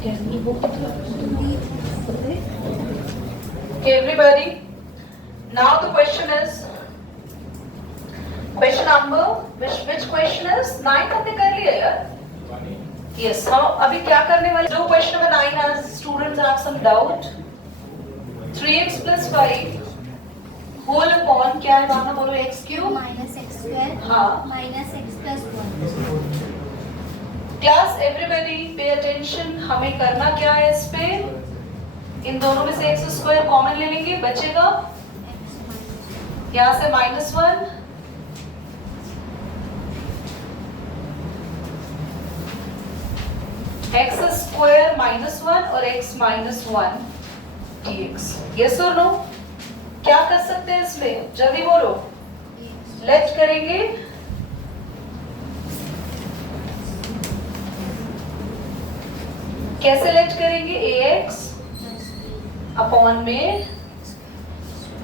Okay, everybody. Now the question is, question number, which question is 9 हमने कर लिया यार. Yes. हम अभी क्या करने वाले? जो question number 9 has students have some doubt. 3x plus 5 whole upon क्या है माना बोलो x cube minus x square हाँ minus x plus 1. Class everybody pay attention. हमें करना क्या है इस पे? इन दोनों में से एक्स स्क्वायर कॉमन ले लेंगे, बचेगा यहाँ से -1 एक्स स्क्वायर -1 और x -1 dx. यस और नो? क्या कर सकते हैं इसमें? जल्दी बोलो. लेट करेंगे कैसे लेट करेंगे? ax अपॉन में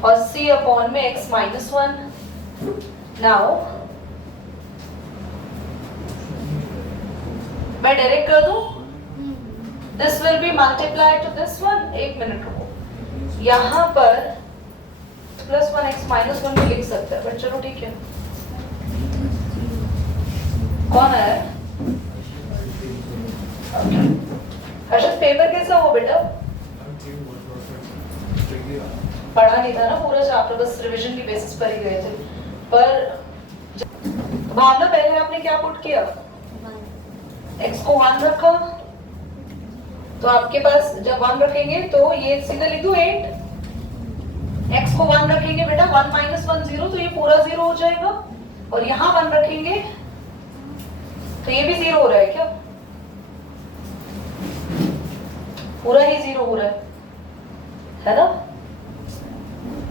और c अपॉन में x -1. नाउ मैं डायरेक्ट कर दूं. This will be multiplied to this one. एक मिनट रुको. यहाँ पर +1 x -1 भी लिख सकते हैं, बट चलो ठीक है. कौन है? हर्षद पेपर कैसा हो बेटा? पढ़ा नहीं था ना पूरा चैप्टर, बस रिवीजन की बेसिस पर ही गए थे. पर भावना पहले आपने क्या पुट किया? x को 1 रखा, तो आपके पास जब 1 रखेंगे तो ये सीधा लिख दो 8. x को 1 रखेंगे बेटा, 1 - 1 0, तो ये पूरा 0 हो जाएगा. और यहाँ 1 रखेंगे तो ये भी 0 हो रहा है क्या? पूरा ही 0 हो रहा है ना?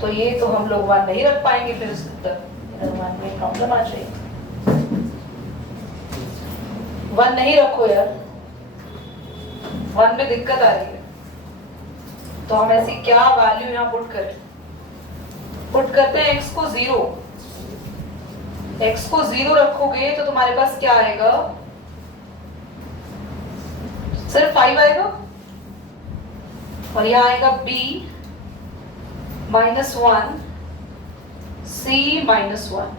तो ये तो हम लोग 1 नहीं रख पाएंगे फिर इसके तक. 1 में प्रॉब्लम आ जाएगी. 1 नहीं रखो यार, 1 में दिक्कत आ रही है. तो हम ऐसी क्या वैल्यू यहाँ पुट करें? पुट करते हैं x को 0. x को 0 रखोगे तो तुम्हारे पास क्या आएगा? सिर्फ 5 आएगा और यहाँ आएगा b -1 c -1.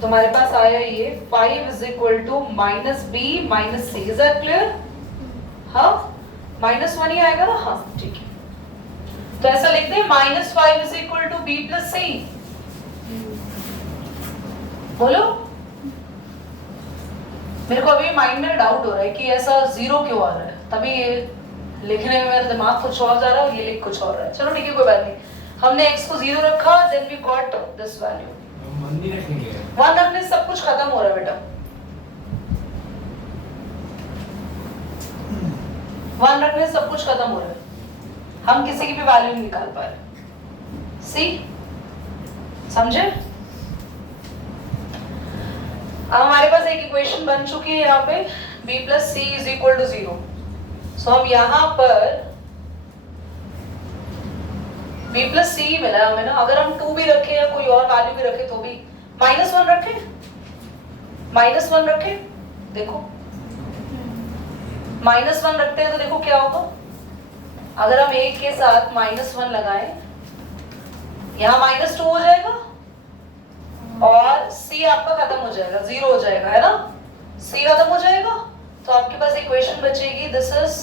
तुम्हारे पास आया ये 5 = -b - c. Is that clear? हाँ, -1 ही आएगा ना. हाँ ठीक है. तो ऐसा लिख दे -5 = b + c. बोलो. मेरे को अभी माइंड में डाउट हो रहा है कि ऐसा 0 क्यों आ रहा है. तभी ये लिखने में मेरा दिमाग कुछ और जा रहा है और ये लिख कुछ और रहा है. चलो ठीक है, कोई बात नहीं. हमने x को 0 रखा, then we got this value. 1 रखने से सब कुछ खत्म हो रहा है बेटा. 1 रखने से सब कुछ खत्म हो रहा है. हम किसी की भी वैल्यू नहीं निकाल पा रहे. सी समझे? अब हमारे पास एक इक्वेशन बन चुकी है यहाँ पे b + c = 0. सो हम यहाँ पर b + c मिला हमें ना. अगर हम 2 भी रखें या कोई और वैल्यू भी रखें तो भी -1 रखें. -1 रखें, देखो -1 रखते हैं तो देखो क्या होगा. अगर हम 1 के साथ -1 लगाएं, यहाँ -2 हो जाएगा और c आपका खत्म हो जाएगा, 0 हो जाएगा, है ना? c खत्म हो जाएगा तो आपके पास इक्वेशन बचेगी. दिस इज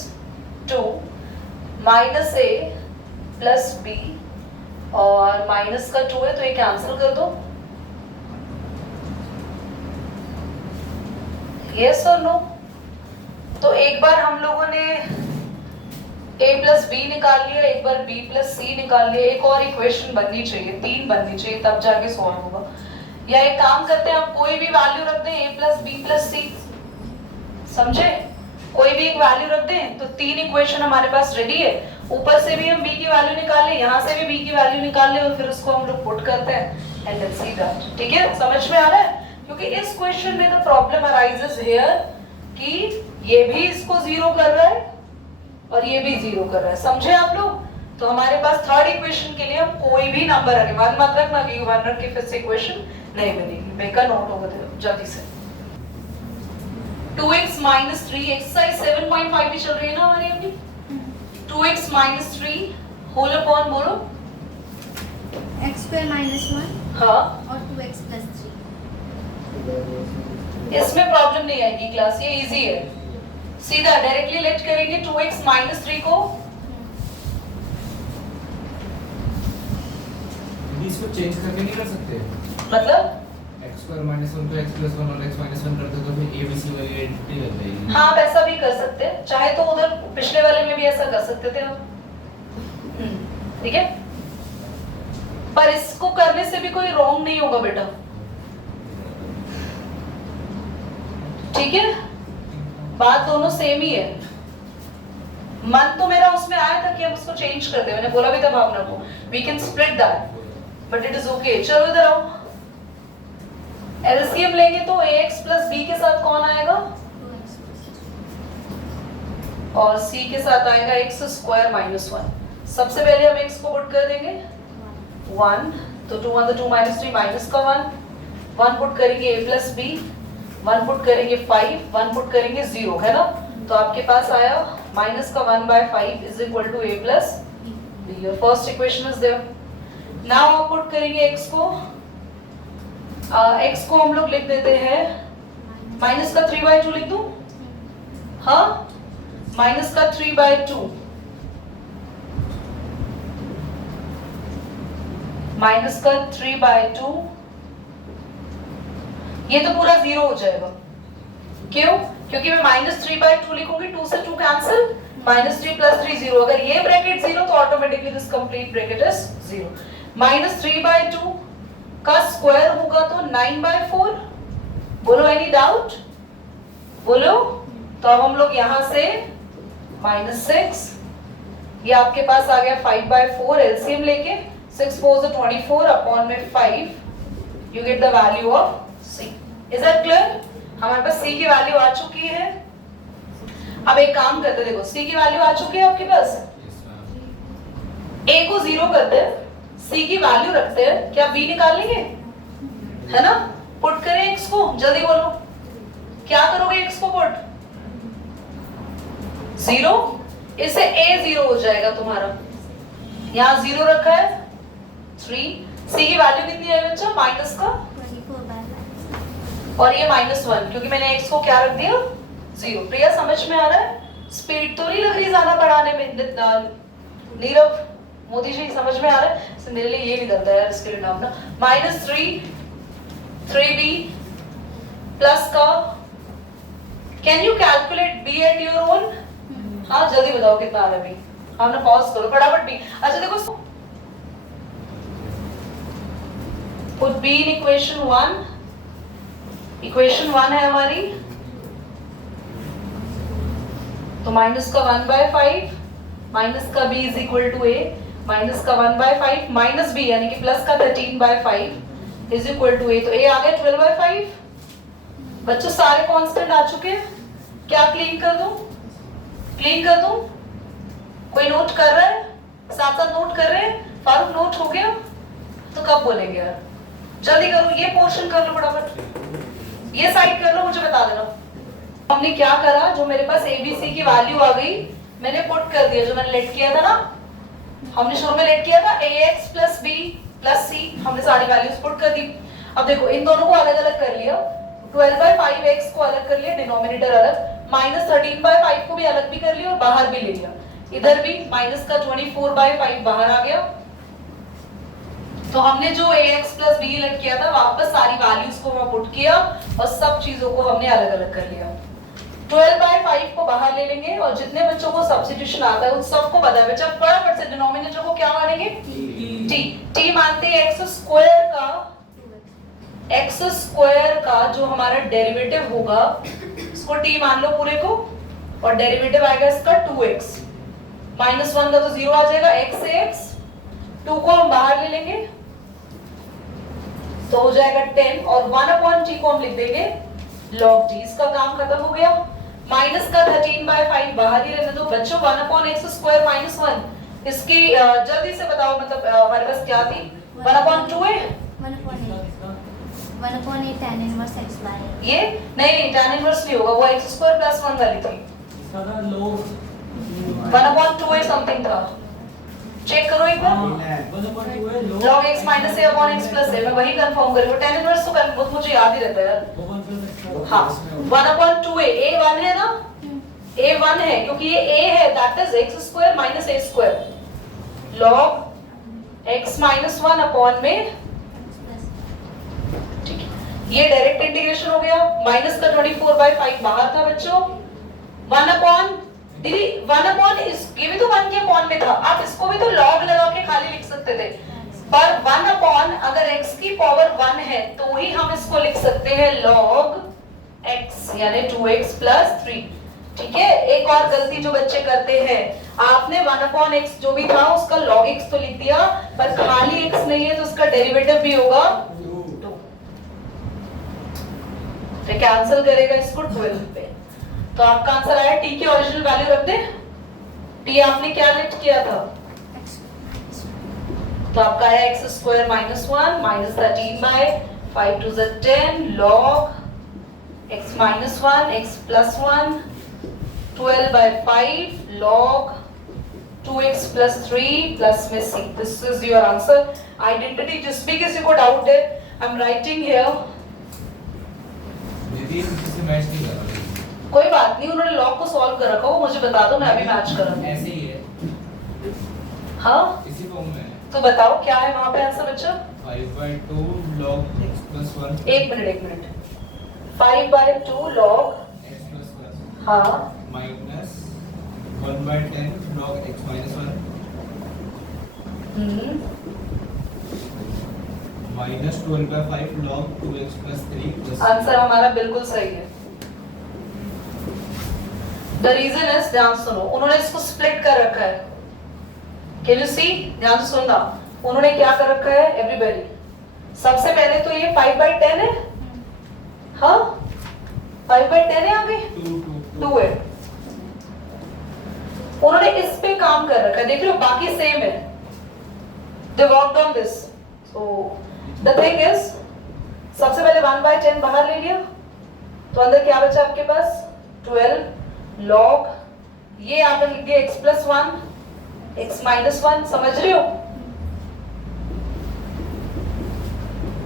2 - a + b और माइनस का 2 है तो ये कैंसिल कर दो. यस और नो? तो एक बार हम लोगों ने a + b निकाल लिया, एक बार b + c निकाल लिया. एक और इक्वेशन बननी चाहिए, 3 बननी चाहिए, तब जाके सॉल्व होगा. या एक काम करते हैं, आप कोई भी वैल्यू रख दें, a + b + c. समझे? कोई भी एक वैल्यू रख दें तो 3 इक्वेशन हमारे पास रेडी है. ऊपर से भी हम b की वैल्यू निकाल ले, यहाँ से भी b की वैल्यू निकाल ले और फिर उसको हम लोग पुट करते हैं एंड लेट्स सी दैट. ठीक है, समझ में आ रहा है? क्योंकि इस क्वेश्चन में द प्रॉब्लम अराइजेस हियर कि ये भी इसको 0 कर रहा है और ये भी 0 कर रहा है. समझे आप लोग? तो हमारे पास थर्ड इक्वेशन के लिए हम कोई भी नंबर रखें. 1 मत रखना, 1 रख के फिर से इक्वेशन नहीं बनेगी. Make a note over there जल्दी से. 2x minus 3 एक्सरसाइज 7.5 भी चल रही है ना हमारी अभी। 2x minus 3 होल अपॉन बोलो x square minus 1 हाँ और 2x plus 3। इसमें प्रॉब्लम नहीं आएगी क्लास, ये इजी है। सीधा डायरेक्टली लेट करेंगे 2x minus 3 को। इसको चेंज करके नहीं कर सकते? मतलब x square minus 1 को x plus 1 और x minus 1 कर दो तो फिर abc वाली आइडेंटिटी बन जाएगी। हाँ वैसा भी कर सकते हैं, चाहे तो उधर पिछले वाले में भी ऐसा कर सकते थे हम। ठीक है, पर इसको करने से भी कोई रॉन्ग नहीं होगा बेटा। ठीक है, बात दोनों सेम ही है। मन तो मेरा उसमें आया था कि हम उसको चेंज कर दे, मैंने बोला भी था भावना को we can split that but it is okay. चलो इधर आओ, एलसीएम लेंगे तो ax प्लस b के साथ कौन आएगा 2x plus 3। और c के साथ आएगा x स्क्वायर माइनस 1। सबसे पहले हम x को पुट कर देंगे 1, तो 2 1 2 minus 3 माइनस का 1 पुट करेंगे a प्लस b, 1 पुट करेंगे 5, 1 पुट करेंगे 0, है ना। तो आपके पास आया माइनस का 1/5 is equal to a plus b। Your first equation is there. Now आप पुट करेंगे x को, x को हम लोग लिख देते हैं माइनस का 3/2 लिख दूं, हाँ माइनस का 3/2 माइनस का 3/2, ये तो पूरा 0 हो जाएगा। क्यों? क्योंकि मैं माइनस 3/2 लिखूंगी, 2 से 2 कैंसिल, माइनस 3 प्लस 3 0। अगर ये ब्रैकेट 0 तो automatically this complete bracket is 0। Minus 3/2 का स्क्वायर होगा तो 9/4। बोलो एनी डाउट, बोलो। तो अब हम लोग यहां से -6, ये आपके पास आ गया 5/4 एलसीएम लेके 6 4 24 अपॉन में 5 you get the value of c। Is that clear? हमारे पास c की वैल्यू आ चुकी है। अब एक काम करते, देखो c की वैल्यू आ चुकी है आपके पास, a को 0 करते हैं, c की वैल्यू रखते हैं, क्या b निकाल लेंगे, है ना। पुट करें x को, जल्दी बोलो क्या करोगे x को पुट 0, इससे a 0 हो जाएगा तुम्हारा। यहाँ 0 रखा है 3, c की वैल्यू कितनी है बच्चा माइनस का 24/5 और ये -1, क्योंकि मैंने x को क्या रख दिया 0। प्रिया समझ में आ रहा है? स्पीड तो नहीं लग रही ज्यादा पढ़ाने में? नीरव मोदी जी समझ में आ रहा है? so, मेरे लिए ये निकलता है यार इसके लिए नाम ना। -3b प्लस का, can you calculate b at your own? हाँ जल्दी बताओ कितना आ रहा है b। हमने पॉज करो फटाफट b। अच्छा देखो, put b in equation 1। Equation 1 है हमारी, तो माइनस का 1/5 माइनस का b is equal to a, minus का 1/5 माइनस b यानी कि प्लस का 13/5 इज इक्वल टू a। तो a आ गया 12/5। बच्चों सारे कांस्टेंट आ चुके हैं, क्या क्लीन कर दूं? क्लीन कर दूं? कोई नोट कर रहा है? साथ साथ नोट कर रहे हैं? फारूक नोट हो गया? तो कब बोलेंगे यार? जल्दी करो, ये पोर्शन कर लो फटाफट, ये साइड कर लो, मुझे बता देना। हमने क्या करा, जो मेरे पास ABC की वैल्यू आ गई मैंने पुट कर दिया, जो मैंने लेट किया था ना, हमने शुरू में लेट किया था ax plus b plus c, हमने सारी वैल्यूज पुट कर दी। अब देखो इन दोनों को अलग अलग कर लिया, 12/5x को अलग कर लिया, डिनोमिनेटर अलग, -13/5 को भी अलग भी कर लिया और बाहर भी ले लिया। इधर भी माइनस का 24/5 बाहर आ गया। तो हमने जो ax प्लस b लेट किया था वापस सारी वैल्यूज को वहां पुट किया और सब चीजों को हमने अलग अलग कर लिया। 12/5 को बाहर ले लेंगे और जितने बच्चों को सब्स्टिट्यूशन आता है उन सबको पता है बच्चा, फटाफट से डिनोमिनेटर को क्या मानेंगे t मानते हैं x स्क्वायर का जो हमारा डेरिवेटिव होगा इसको t मान लो पूरे को, और डेरिवेटिव आएगा इसका 2x, -1 का तो 0 आ जाएगा, x से x, 2 को हम बाहर ले लेंगे तो हो जाएगा 10 और 1/t को हम लिख देंगे log t। इसका काम खत्म हो गया। माइनस का 13/5 बाहर ही रहने दो बच्चों, 1/x स्क्वायर माइनस 1, इसकी जल्दी से बताओ, मतलब हमारे पास क्या थी 1/2 है, 1 upon a tan inverse x by ये नहीं tan इनवर्स नहीं होगा, वो x स्क्वायर प्लस 1 वाली थी। सादा log 1 upon 2 है समथिंग था, चेक करो एक बार। 1 upon 2 है log x minus a upon x plus a, मैं वही कंफर्म कर रही हूँ। tan इनवर्स तो मुझे याद ही रहता है यार। 1 plus x हाँ 1 upon 2a, a 1 है ना, a 1 है क्योंकि ये a है, that is x square minus a square log x minus 1 upon में, x plus ठीक है, ये डायरेक्ट इंटीग्रेशन हो गया। माइनस का 24/5 बाहर था बच्चों। 1 अपॉन दीदी 1 अपॉन इस ये भी तो 1 के अपॉन में था, आप इसको भी तो log लगा के खाली लिख सकते थे, पर 1 अपॉन अगर x की पावर 1 है तो ही हम इसको लिख सकते हैं log x यानी 2x प्लस 3। ठीक है, एक और गलती जो बच्चे करते हैं, आपने 1 अपॉन x जो भी था उसका log x तो लिख दिया, पर खाली x नहीं है तो उसका डेरिवेटिव भी होगा 2। फिर कैंसिल करेगा इसको 12 पे, तो आपका आंसर आया t की ओरिजिनल वैल्यू रख दे। t आपने क्या लिट किया था, x तो आपका आया x square minus 1 minus 13/5 to the 10 log x minus 1 x plus 1 12/5 log 2x plus 3 plus में c। This is your answer. Identity जिस भी किसी को डाउट है, I'm writing here। दीदी किसी से मैच नहीं कर रहा। कोई बात नहीं, उन्होंने लॉग को सॉल्व कर रखा, वो मुझे बता दो, मैं अभी मैच कर रहा हूँ। ऐसे ही है, हाँ इसी फॉर्म में है। तो बताओ क्या है वहाँ पे आंसर बच्चा। 5/2 log x plus 1 एक मिनट 5/2 log, x plus 1 हाँ minus 1/10 log x minus 1 minus 12/5 log 2x plus 3 plus answer हमारा बिल्कुल सही है। द रीजन इज, ध्यान सुनो, उन्होंने इसको स्प्लिट कर रखा है। कैन यू सी, ध्यान से सुनना, उन्होंने क्या कर रखा है एवरीबॉडी। सबसे पहले तो ये 5/10 है, हाँ 5/10 है, आगे 2 है। उन्होंने इस पे काम कर रखा है, देख रहे हो, बाकी सेम है। They worked on this. So the thing is, सबसे पहले 1/10 बाहर ले लिया, तो अंदर क्या बचा आपके पास 12 log, ये आपने लिख दिया x plus 1 x minus 1, समझ रहे हो।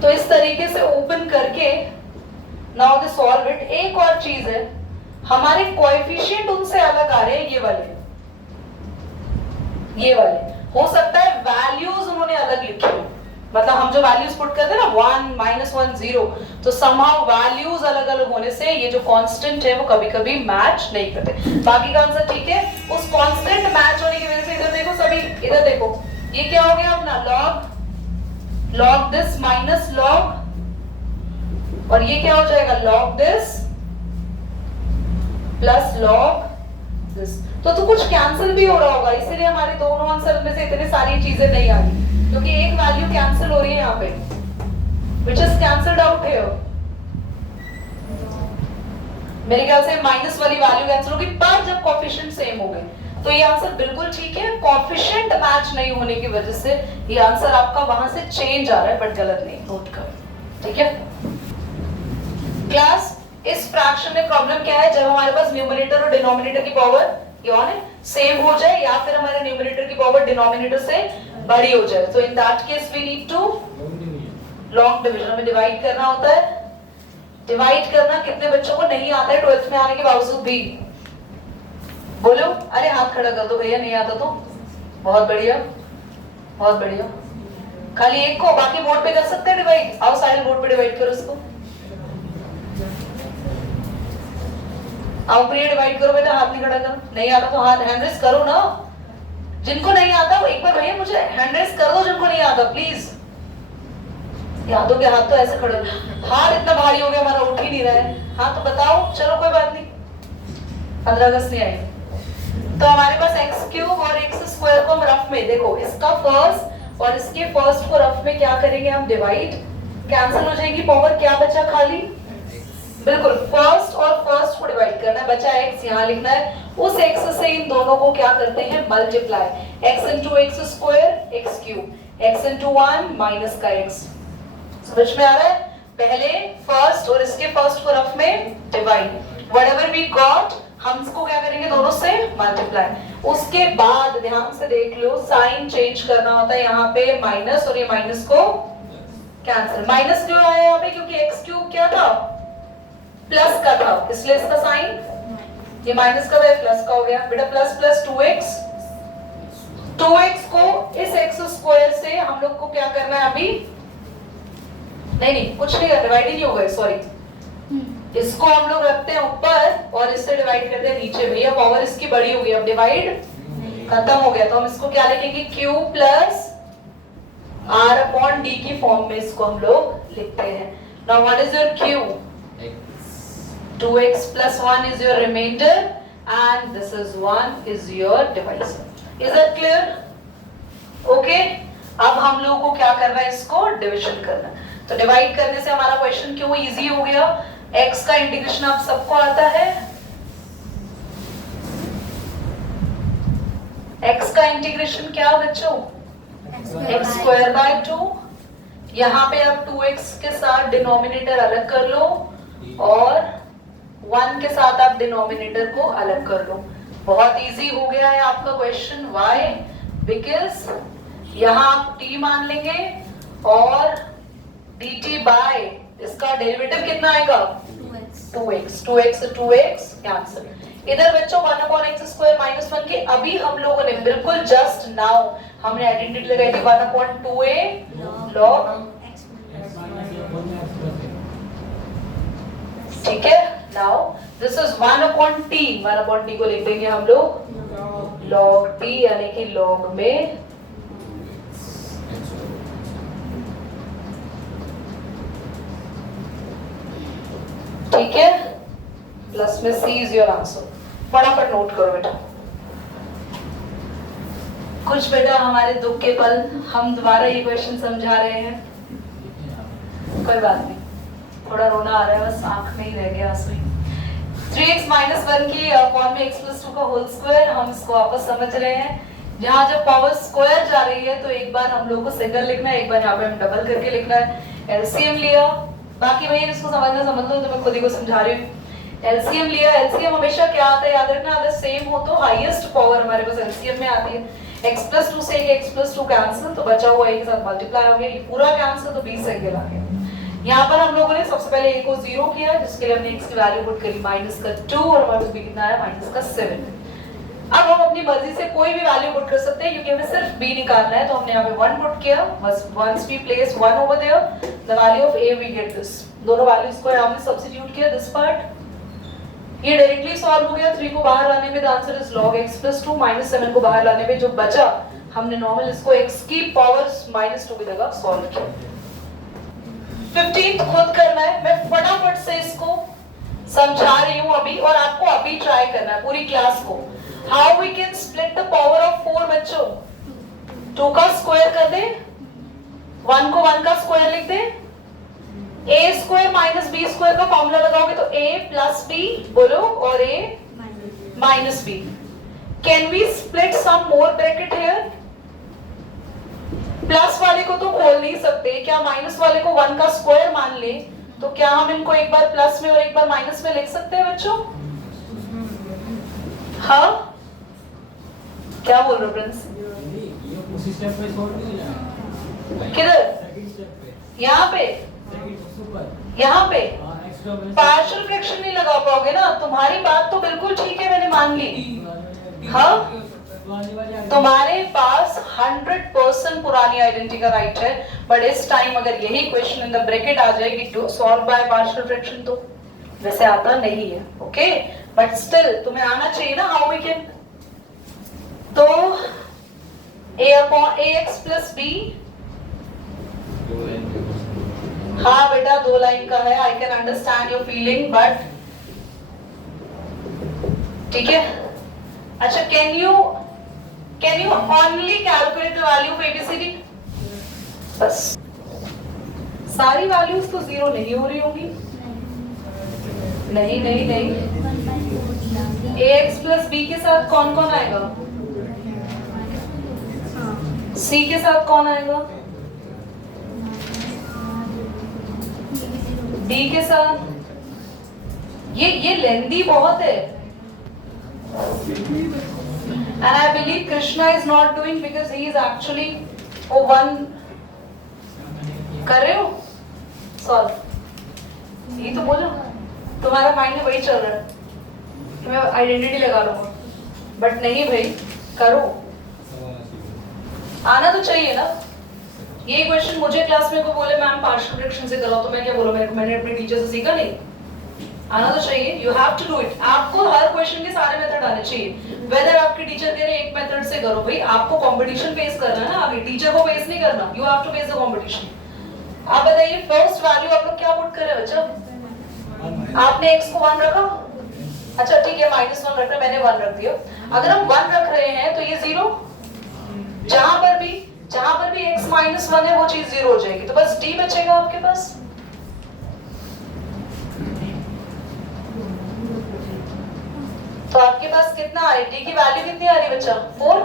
तो इस तरीके से ओपन करके नाउ दे सॉल्व इट। एक और चीज है, हमारे कोएफिशिएंट उनसे अलग आ रहे हैं, ये वाले हो सकता है वैल्यूज उन्होंने अलग लिखी हो, मतलब हम जो वैल्यूज पुट करते हैं ना 1 -1 0, तो समहाउ वैल्यूज अलग अलग होने से ये जो कांस्टेंट है वो कभी कभी मैच नहीं करते। बाकी का आंसर ठीक है। उस कांस्टेंट मैच होने की वजह से इधर देखो सभी, इधर देखो, ये क्या हो गया अपना log दिस माइनस log, और ये क्या हो जाएगा log this plus log this. तो कुछ कैंसिल भी हो रहा होगा, इसीलिए हमारे दोनों आंसर में से इतनी सारी चीजें नहीं आ रही, क्योंकि एक वैल्यू कैंसिल हो रही है यहाँ पे, which is cancelled out here। मेरे ख्याल से माइनस वाली वैल्यू कैंसिल होगी, पर जब कोएफिशिएंट सेम हो गए तो ये आंसर बिल्कुल ठीक है। कोएफिशिएंट मैच नहीं होने की वजह से ये आंसर आपका वहां से चेंज आ रहा है, बट गलत नहीं, नोट करो, ठीक है क्लास। इस फ्रैक्शन में प्रॉब्लम क्या है, जब हमारे पास न्यूमरेटर और डिनोमिनेटर की पावर सेम हो जाए, या फिर हमारे न्यूमरेटर की पावर डिनोमिनेटर से बड़ी हो जाए, तो in that case we need to long division में डिवाइड करना होता है। डिवाइड करना कितने बच्चों को नहीं आता है 12th में आने के बावजूद भी, बोलो, अरे हाथ खड़ा कर दो भैया, नहीं आता तो बहुत बढ़िया, बहुत बढ़िया। खाली एक को, बाकी बोर्ड पे कर सकते हैं डिवाइड, आओ सारे बोर्ड पे डिवाइड करो इसको, आओ प्रिय डिवाइड करो बेटा, हाथ नहीं खड़ा करो, नहीं आता तो हाथ हैंड रेस करो ना, जिनको नहीं आता वो एक बार भैया मुझे हैंड रेस कर दो, जिनको नहीं आता प्लीज। यादों के हाथ तो ऐसे खड़े, हाथ इतना भारी हो गया हमारा, उठ ही नहीं रहा है, हाँ तो बताओ, चलो कोई बात नहीं, 15 अगस्त नहीं आई। तो हमारे पास x क्यूब और x स्क्वायर को हम रफ में, देखो इसका फर्स्ट और इसके फर्स्ट को रफ में क्या करेंगे हम, डिवाइड, कैंसिल हो जाएगी पावर, क्या बचा खाली, बिल्कुल फर्स्ट और फर्स्ट को डिवाइड करना है, बचा x, यहाँ लिखना है, उस x से इन दोनों को क्या करते हैं multiply, x into x square x cube, x into 1 minus का x, समझ में आ रहा है। पहले फर्स्ट और इसके फर्स्ट को रफ में डिवाइड, व्हाटएवर वी गॉट हम इसको क्या करेंगे दोनों से मल्टीप्लाई। उसके बाद ध्यान से देख लो साइन चेंज करना होता है, यहाँ पे माइनस और ये माइनस को कैंसिल। माइनस क्यों आया यहाँ पे? क्योंकि एक्स क्यूब क्या था? प्लस का था, इसलिए इसका साइन ये माइनस का प्लस का हो गया। बेटा प्लस प्लस 2x, 2x को इस x स्क्वायर से हम लोग को क्या करना है अभी? नहीं कुछ नहीं करना, डिवाइड ही नहीं होगा, सॉरी। इसको हम लोग रखते हैं ऊपर और इससे डिवाइड करते हैं नीचे। भैया पावर इसकी बड़ी हो गई, अब डिवाइड खत्म हो गया, तो हम इसको क्या लिखेंगे? q plus r upon d की फॉर्म में इसको हम लोग लिखते हैं। Now what is your q? 2x plus 1 is your remainder and this is 1 is your divisor. Is that clear? Okay? अब हम लोगों को क्या करना है? इसको डिविजन करना है। तो डिवाइड करने से हमारा क्वेश्चन क्यों इजी हो गया? x का इंटीग्रेशन आप सबको आता है? x का इंटीग्रेशन क्या बच्चों? x square by 2। यहाँ पे आप 2x के साथ डिनोमिनेटर अलग कर लो और 1 के साथ आप डिनोमिनेटर को अलग कर लो। बहुत इजी हो गया है आपका क्वेश्चन। व्हाई? बिकॉज यहाँ आप t मान लेंगे और dt बाय इसका डेरिवेटिव कितना आएगा? 2x 2x cancel. इधर बच्चों 1/x² - 1 के अभी हम लोगों ने बिल्कुल जस्ट नाउ हमने आइडेंटिटी लगाई थी 1/2a log। ठीक है, now this is 1/t, 1/t को लिख देंगे हम लोग log t यानी कि log में ठीक है, प्लस में c इज योर आंसर। फटाफट नोट करो बेटा। कुछ बेटा हमारे दुख के पल, हम दोबारा ये क्वेश्चन समझा रहे हैं, कोई बात नहीं, थोड़ा रोना आ रहा है बस, आंख में ही रह गया आंसू। 3x - 1 की फॉर्म में x + 2 का होल स्क्वायर, हम इसको वापस समझ रहे हैं। जहाँ जब पावर स्क्वायर जा रही है तो एक बार हम लोग को सिंगल लिखना है, एक बार यहाँ पे हम डबल करके लिखना है। एलसीएम लिया, बाकी भैया इसको समझना समझ लो, तो मैं खुद ही को समझा रही हूँ। एलसीएम लिया, एलसीएम हमेशा क्या आता है याद रखना, अगर सेम हो तो हाईएस्ट पावर हमारे पास एलसीएम में आती है। x + 2 से एक x + 2 कैंसिल, तो बचा हुआ a के साथ मल्टीप्लाई हो गया, ये पूरा कैंसिल, तो 20 सिंगल आ गया। यहाँ पर हम लोगों ने सबसे पहले a को 0 किया, जिसके लिए हमने x की वैल्यू पुट करी -2 और हमारे पास b कितना आया -7। अब हम अपनी मर्जी से कोई भी वैल्यू पुट कर सकते हैं, क्योंकि हमें सिर्फ b निकालना है, तो हमने यहाँ पे 1 पुट किया। बस once we place 1 over there, the value of a we get this. दोनों वैल्यूज को हमने सब्स्टिट्यूट किया, दिस पार्ट ये डायरेक्टली सॉल्व हो गया। 3 को बाहर लाने पे the answer is log x + 2 -7 को बाहर लाने पे जो बचा, हमने नॉर्मल इसको x की पावर -2 की जगह सॉल्व किया। 15 खुद करना है, मैं फटाफट से इसको समझा रही हूँ अभी, और आपको अभी ट्राई करना है पूरी क्लास को। How we can split the power of 4 बच्चों? 2 का स्क्वायर कर दे, 1 को 1 का स्क्वायर लिख दे, a² - b² का फॉर्मूला लगाओगे तो a + b बोलो और a - b। Can we split some more bracket here? Plus वाले को तो खोल नहीं सकते, क्या माइनस वाले को 1 का स्क्वायर मान ले, तो क्या हम इनको एक बार प्लस में और एक बार माइनस में लिख सकते हैं बच्चों? हाँ, क्या बोल रहे हो प्रिंस? उसी स्टेप पे छोड़ दिया, किधर? सेकंड स्टेप पे, यहाँ पे, सेकंड ऊपर, यहाँ पे एक्स्ट्रा पार्शियल फ्रैक्शन नहीं लगा पाओगे ना। तुम्हारी बात तो बिल्कुल ठीक है, मैंने मान ली। हाँ, तुम्हारे पास 100% पुरानी आइडेंटिटी का राइट है, बट इस टाइम अगर यही क्वेश्चन इन द ब्रैकेट आ जाएगी to solve by partial fraction, तो वैसे आता नहीं है, ओके, बट स्टिल तुम्हें आना चाहिए ना हाउ वी कैन। तो ax + b, हाँ बेटा 2 लाइन का है, I can understand your feeling, but ठीक है। अच्छा, can you only calculate the value of ABCD? बस सारी वैल्यूज तो 0 नहीं हो रही होंगी। नहीं नहीं नहीं, ax + b के साथ कौन कौन आएगा? c के साथ कौन आएगा? D के साथ ये लेंदी बहुत है and I believe Krishna is not doing because he is actually one कर रहे हो सॉल्व ये तो बोलो तुम्हारा माइंड में वही चल रहा है कि मैं आइडेंटिटी लगा लूंगा बट नहीं भाई करो आना तो चाहिए ना ये क्वेश्चन मुझे क्लास में को बोले मैम पार्शियल फ्रैक्शन से करो तो मैं क्या बोलूं मैंने अपने टीचर से सीखा नहीं आना तो चाहिए you have to do it आपको हर क्वेश्चन के सारे मेथड आने चाहिए वेदर आपके टीचर कह रहे हैं एक मेथड से करो भाई आपको कंपटीशन फेस करना है ना आगे टीचर को फेस नहीं करना you have to face the competition आप बताइए फर्स्ट वैल्यू आप लोग क्या पुट कर रहे हो बच्चा आपने x को 1 रखा अच्छा ठीक है -1 रखना मैंने 1 रख दिया अगर हम 1 रख रहे हैं तो ये 0 जहां पर भी x -1 है वो चीज 0 हो जाएगी तो बस d बचेगा आपके पास तो आपके पास कितना आ रही d की वैल्यू कितनी आ रही बच्चा 4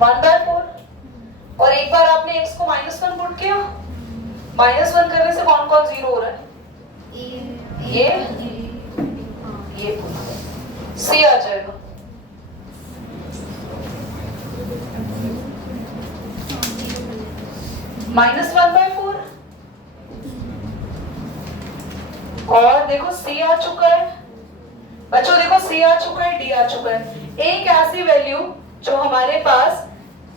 1/4 और एक बार आपने x को -1 पुट किया -1 करने से कौन कौन 0 हो रहा है ये c आ जाएगा -1/4 और देखो c आ चुका है बच्चों देखो c आ चुका है d आ चुका है एक ऐसी वैल्यू जो हमारे पास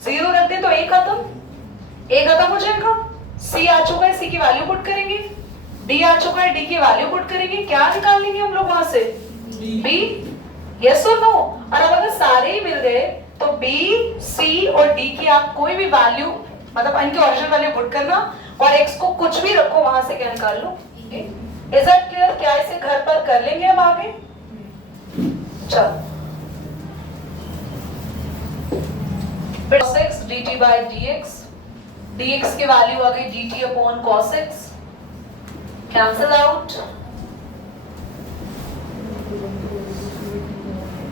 0 रख दे तो a खत्म हो जाएगा c आ चुका है c की वैल्यू पुट करेंगे d आ चुका है d की वैल्यू पुट करेंगे क्या निकाल लेंगे हम लोग वहां से b यस और नो और अब अगर सारे ही मिल गए तो b c और d की आप कोई भी वैल्यू मतलब इनकी ओरिजिनल वैल्यू पुट करना और x को कुछ भी रखो वहां से क्या निकाल लो इज दैट क्लियर क्या इसे घर पर कर लेंगे हम आगे चलो cos x dt by dx dx की वैल्यू आ गई dt upon cos x cancel out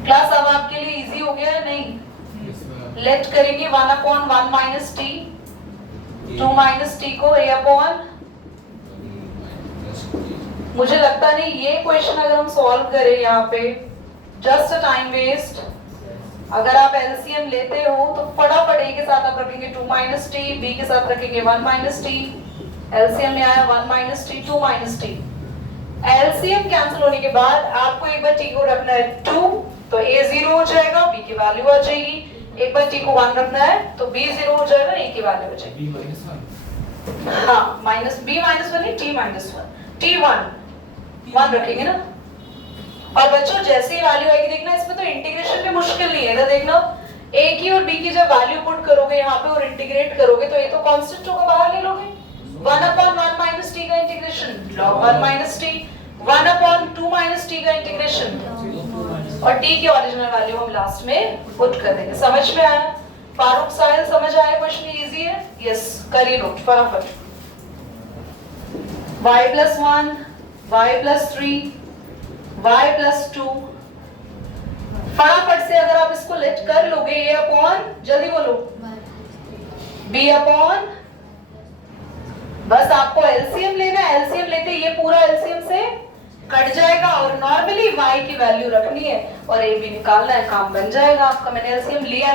class अब आपके लिए इजी हो गया है नहीं लेट करेंगे 1/1 minus t 2 minus t को a upon मुझे लगता नहीं ये क्वेश्चन अगर हम सॉल्व करें यहाँ पे जस्ट अ टाइम वेस्ट अगर आप एलसीएम लेते हो तो फटाफट a के साथ आप रखेंगे 2 minus t b के साथ रखेंगे 1 minus t एलसीएम में आया 1 minus t 2 minus t LCM cancel होने के बाद आपको एक बार t को रखना है 2 तो a 0 हो जाएगा b की वैल्यू आ जाएगी एक बार t को 1 रखना है तो b 0 हो जाएगा a की वैल्यू हो जाएगी हाँ माइनस b -1 नहीं t -1 t1 1 रखेंगे ना और बच्चों जैसे ही वैल्यू आएगी देखना इसमें तो इंटीग्रेशन भी मुश्किल नहीं है इधर देखना a की और b की जब वैल्यू पुट करोगे यहाँ पे और इंटीग्रेट करोगे तो ये तो कांस्टेंट होगा बाहर ले लोगे 1/1 minus t का integration log 1 minus t 1/2 minus t का इंटीग्रेशन और t की ओरिजिनल वैल्यू हम लास्ट में पुट कर देंगे समझ में आया फारूक साहिल समझ आया क्वेश्चन इजी है यस करिए नोट फटाफट y + 1 y + 3 y + 2 फटाफट से अगर आप इसको लेट कर लोगे a अपॉन जल्दी बोलो b अपॉन बस आपको एलसीएम लेना है एलसीएम लेते ये पूरा एलसीएम से कट जाएगा और नॉर्मली y की वैल्यू रखनी है और a भी निकालना है काम बन जाएगा आपका मैंने एलसीएम लिया